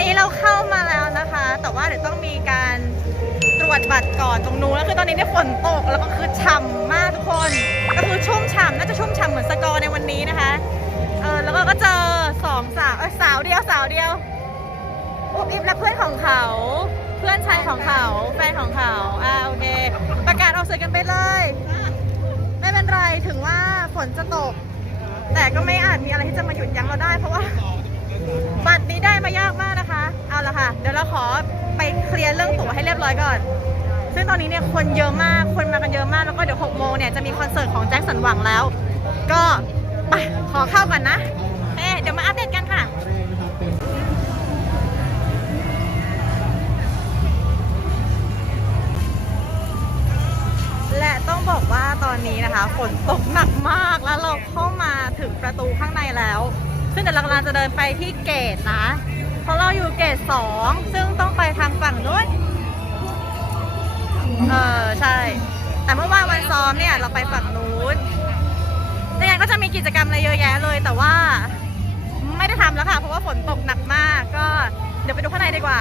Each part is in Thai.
นี้เราเข้ามาแล้วนะคะ แต่ว่าเดี๋ยวต้องมีการตรวจบัตรก่อนตรงนู้นแล้วคือตอนนี้เนี่ยฝนตกแล้วก็คือฉ่ำมากทุกคน ก็คือชุ่มฉ่ำน่าจะชุ่มฉ่ำเหมือนสกอร์ในวันนี้นะคะเออแล้วก็ก็เจอสองสาวเอยสาวเดียวสาวเดียวอุบอิบและเพื่อนของเขา เพื่อนชายของเขาแฟนของเขาอ่าโอเค ประกาศออกสื่อกันไปเลย ไม่เป็นไรถึงว่าฝนจะตก แต่ก็ไม่อาจมีอะไรที่จะมาหยุดยั้งเราได้เพราะว่าบัตรนี้ได้มายากมากนะคะ เอาละค่ะ เดี๋ยวเราขอไปเคลียร์เรื่องตั๋วให้เรียบร้อยก่อน ซึ่งตอนนี้เนี่ยคนเยอะมาก คนมากันเยอะมาก แล้วก็เดี๋ยว6โมงเนี่ยจะมีคอนเสิร์ตของแจ็คสันหวังแล้ว ก็ไปขอเข้าก่อนนะ เอ๊เดี๋ยวมาอัปเดตกันค่ะและต้องบอกว่าตอนนี้นะคะฝนตกหนักมากแล้วเราเข้ามาถึงประตูข้างในแล้ว ซึ่งเดี๋ยวเรากำลังจะเดินไปที่เกตนะ ราะเราอยู่เกตสองซึ่งต้องไปทางฝั่งนู้นเออใช่ แต่เมื่อวานวันซ้อมเนี่ยเราไปฝั่งนู้นในงานก็จะมีกิจกรรมอะไรเยอะแยะเลย แต่ว่าไม่ได้ทำแล้วค่ะ เพราะว่าฝนตกหนักมาก ก็เดี๋ยวไปดูข้างในดีกว่า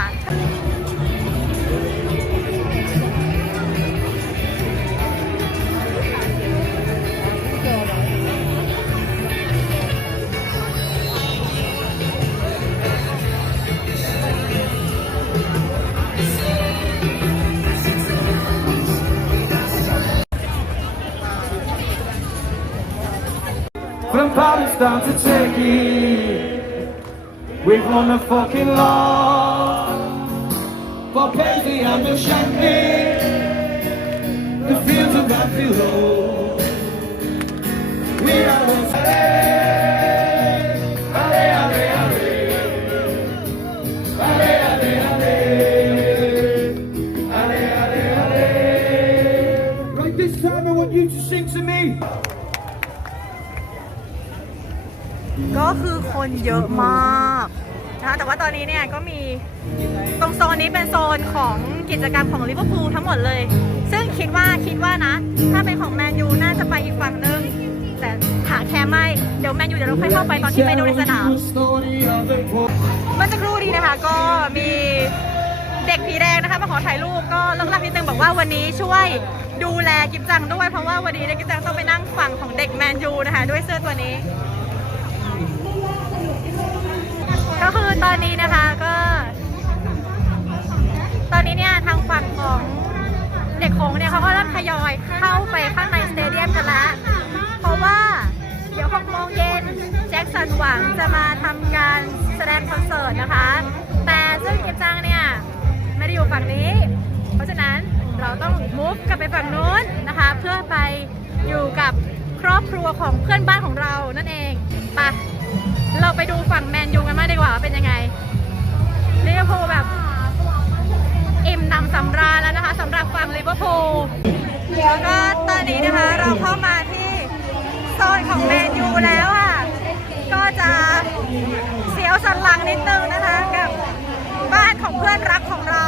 From Palestine to Turkey, we've won the fucking law. For Paisley and the champagne, the fields of Anfield. We are the Ale, ale, ale. This time I want you to sing to me. ก็คือคนเยอะมากนะคะแต่ว่าตอนนี้เนี่ยก็มีตรงโซนนี้เป็นโซนของกิจกรรมของลิเวอร์พูลทั้งหมดเลย ซึ่งคิดว่าคิดว่านะ ถ้าเป็นของแมนยูน่าจะไปอีกฝั่งนึง แต่หาแค่ไม่ เดี๋ยวแมนยูเดี๋ยวเราค่อยเข้าไปตอนที่ไปดูในสนามเมื่อสักครู่นี้นะคะก็มีเด็กผีแดงนะคะมาขอถ่ายรูปก็เลิกลักนิดนึงบอกว่าวันนี้ช่วยดูแลกิฟจังด้วยเพราะว่าวันนี้เนี่ยกิฟจังต้องไปนั่งฝั่งของเด็กแมนยูนะคะด้วยเสื้อตัวนี้ ก็คือตอนนี้นะคะก็ ตอนนี้เนี่ยทางฝั่งของเด็กโขงเนี่ยเขาก็เริ่มทยอยเข้าไปข้างในสเตเดียมกันล้วเพราะว่าเดี๋ยว6โมงเย็นแจ็คสันหวังจะมาทำการแสดงคอนเสิร์ตนะคะ แต่ซึ่งกิจจังเนี่ยไม่ได้อยู่ฝั่งนี้ เพราะฉะนั้นเราต้องมุฟกลับไปฝั่งนู้นนะคะ เพื่อไปอยู่กับครอบครัวของเพื่อนบ้านของเรานั่นเองไป เราไปดูฝั่งแมนยูกันมากดีกว่าเป็นยังไงลิเวอร์พูลแบบอิ่มนำสำราญแล้วนะคะสำหรับฝั่งลิเวอร์พูลแล้วก็ตอนนี้นะคะเราเข้ามาที่โซนของแมนยูแล้วค่ะ ก็จะเสียวสันหลังนิดนึงนะคะ กับบ้านของเพื่อนรักของเรา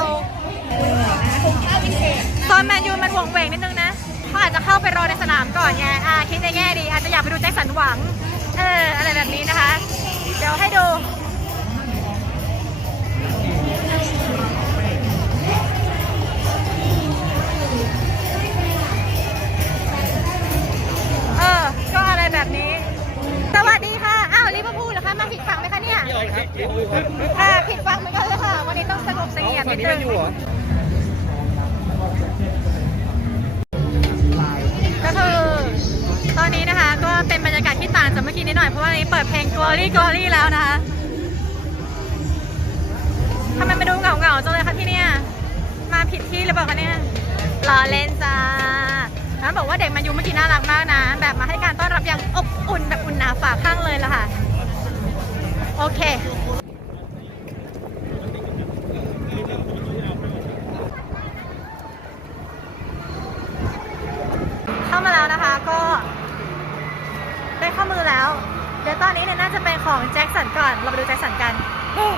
โซนแมนยูมันหวงเหวงนิดนึงนะเขาอาจจะเข้าไปรอในสนามก่อนไงอ่าคิดในแง่ดี อาจจะอยากไปดูแจ็คสันหวัง เออ อะไรแบบนี้นะคะ เดี๋ยวให้ดู ผิดที่หรือเปล่าคะเนี่ยรอเล่นจ้าแล้วบอกว่าเด็กมายูเมื่อกี้น่ารักมากนะ แบบมาให้การต้อนรับอย่างอบอุ่นแบบอุ่นหนาฝาข้างเลยล่ะค่ะ โอเคเข้ามาแล้วนะคะก็ได้ข้อมือแล้ว เดี๋ยวตอนนี้เนี่ยน่าจะเป็นของแจ็คสันก่อน เราไปดูแจ็คสันกันเฮ้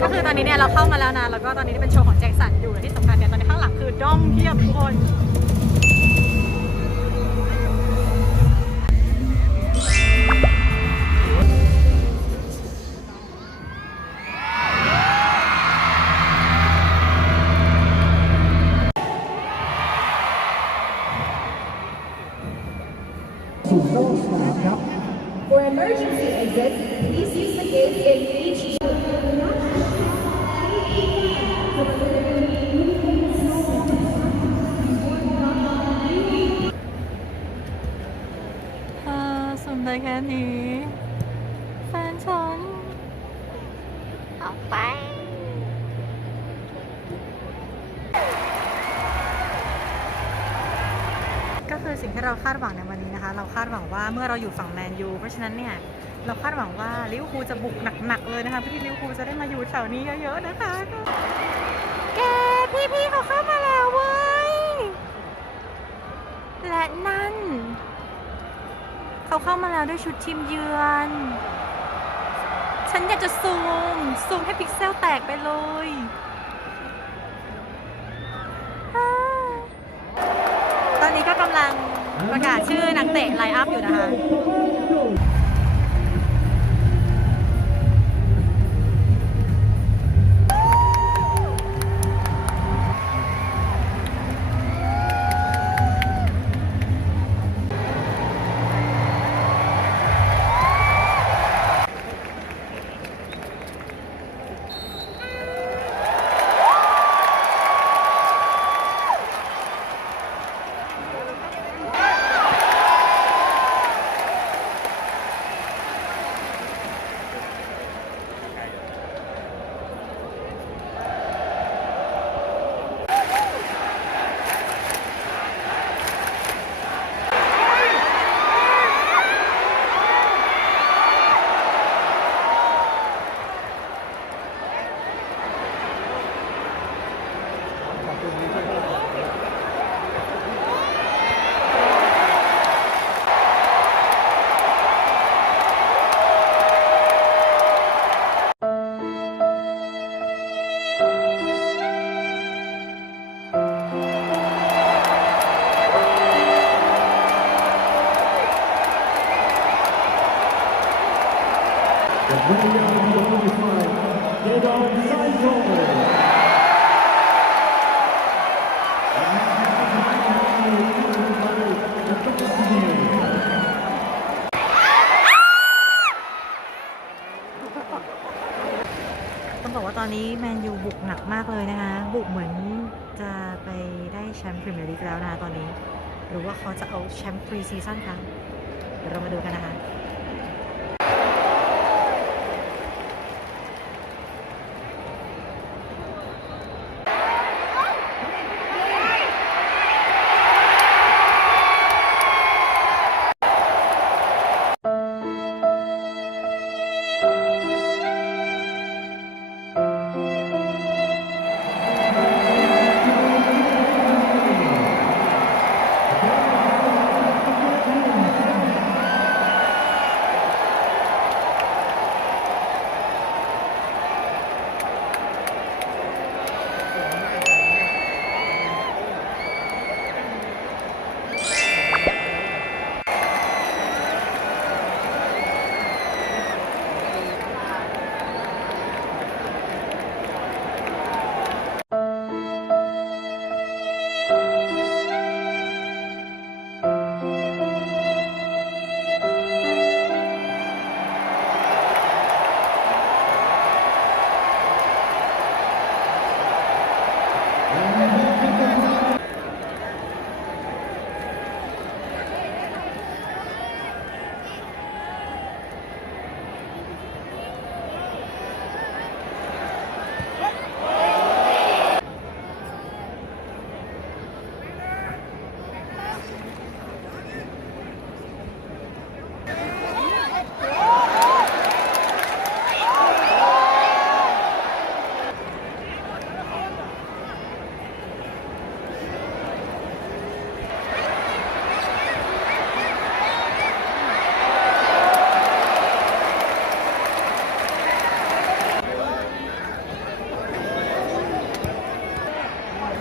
ก็คือตอนนี้เนี่ยเราเข้ามาแล้วนะ แล้วก็ตอนนี้เป็นโชว์ของแจ็คสันอยู่และที่สำคัญเนี่ยตอนนี้ข้างหลังคือด้อมเพียบทุกคนลกครับ For emergency exit, please use the gate in เอาไปก็คือสิ่งที่เราคาดหวังในวันนี้นะคะ เราคาดหวังว่าเมื่อเราอยู่ฝั่งแมนยูเพราะฉะนั้นเนี่ยเราคาดหวังว่าลิเวอร์พูลจะบุกหนักๆเลยนะคะเพื่อที่ลิเวอร์พูลจะได้มาอยู่แถวนี้เยอะๆนะคะแกพี่ๆเขาเข้ามาแล้วเว้ยและนั่น เขาเข้ามาแล้วด้วยชุดทีมเยือน ฉันอยากจะซูม ซูมให้พิกเซลแตกไปเลยตอนนี้ก็กำลังประกาศชื่อนักเตะไลน์อัพอยู่นะคะ องบอกว่าตอนนี้แมนยูบุกหนักมากเลยนะคะ บุกเหมือนจะไปได้แชมป์พรีเมียร์ลีกแล้วนะคะตอนนี้ หรือว่าเขาจะเอาแชมป์พรีซีซั่นคะเดี๋ยวเรามาดูกันนะคะ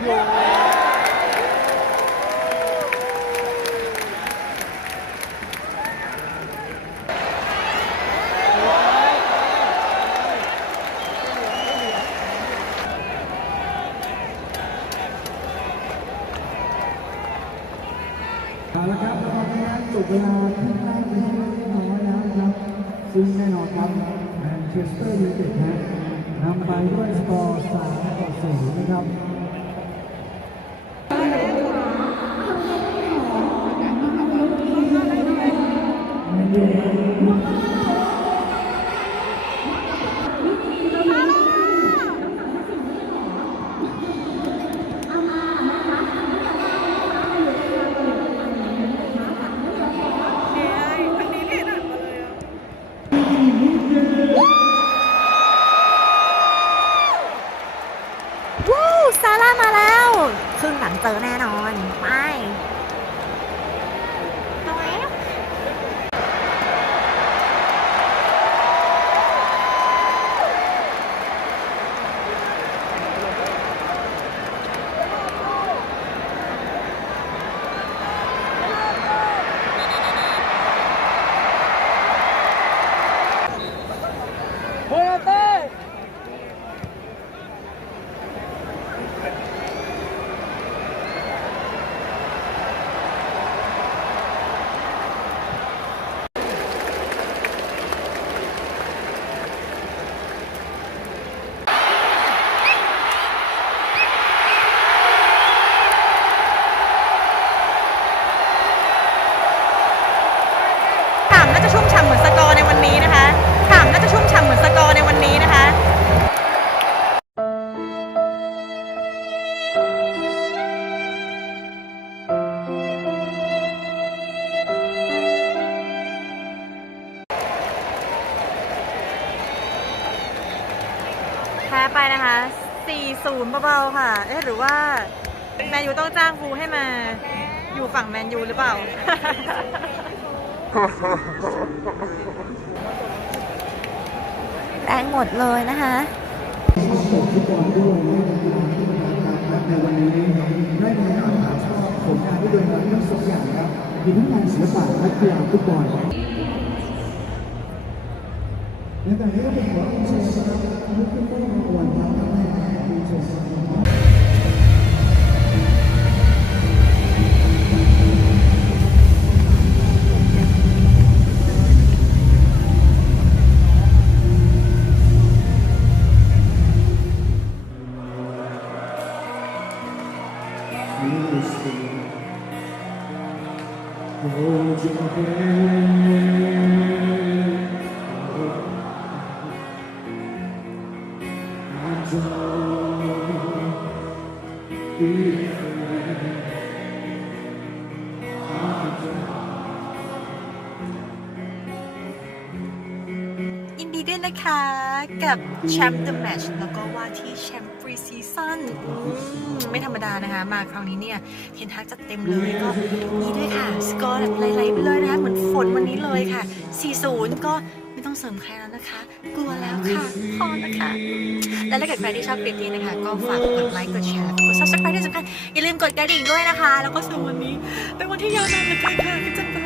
โยเอาละครับแล้วก็ไม่ได้จบเวลาที่ตั้งที่เรียบร้อยแล้วนะครับ ซึ่งแน่นอนครับแมนเชสเตอร์ยูไนเต็ดฮะนำไปด้วยสกอร์3ต่อ4นะครับ ซาร่ามาแล้ว ครึ่งหลังเจอแน่นอนไป ไปนะคะ 4-0 เบาๆ ค่ะ เอ๊ะ หรือว่า แมนยูต้องจ้างฟูให้มาอยู่ฝั่งแมนยูหรือเปล่าแรงหมดเลยนะคะตกฟุตบอลด้วยและในวันนี้ได้มาอ่านชอบผลงานที่โดยทั้งสองอย่างครับมีทั้งงานศิลปะและกีฬาฟุตบอล Hold your name. ยินดีด้วยนะคะ กับแชมป์เดอะแมชแล้วก็ว่าที่แชมป์ฟรีซีซั่นไม่ธรรมดานะคะ มาคราวนี้เนี่ย เทนทักจัดเต็มเลยก็นี่ด้วยค่ะ สกอร์แบบไล่ๆไปเลยนะคะ เหมือนฝนวันนี้เลยค่ะ 4-0 ก็ ไม่ต้องเสริมใครแล้วนะคะ กลัวแล้วค่ะพอนะคะ และถ้าเกิดใครที่ชอบคลิปนี้นะคะ ก็ฝากกดไลค์กดแชร์กด subscribe ที่สำคัญอย่าลืมกดกระดิ่งด้วยนะคะ แล้วก็สำหรับวันนี้เป็นวันที่ยาวนานเหลือเกินค่ะที่จะไป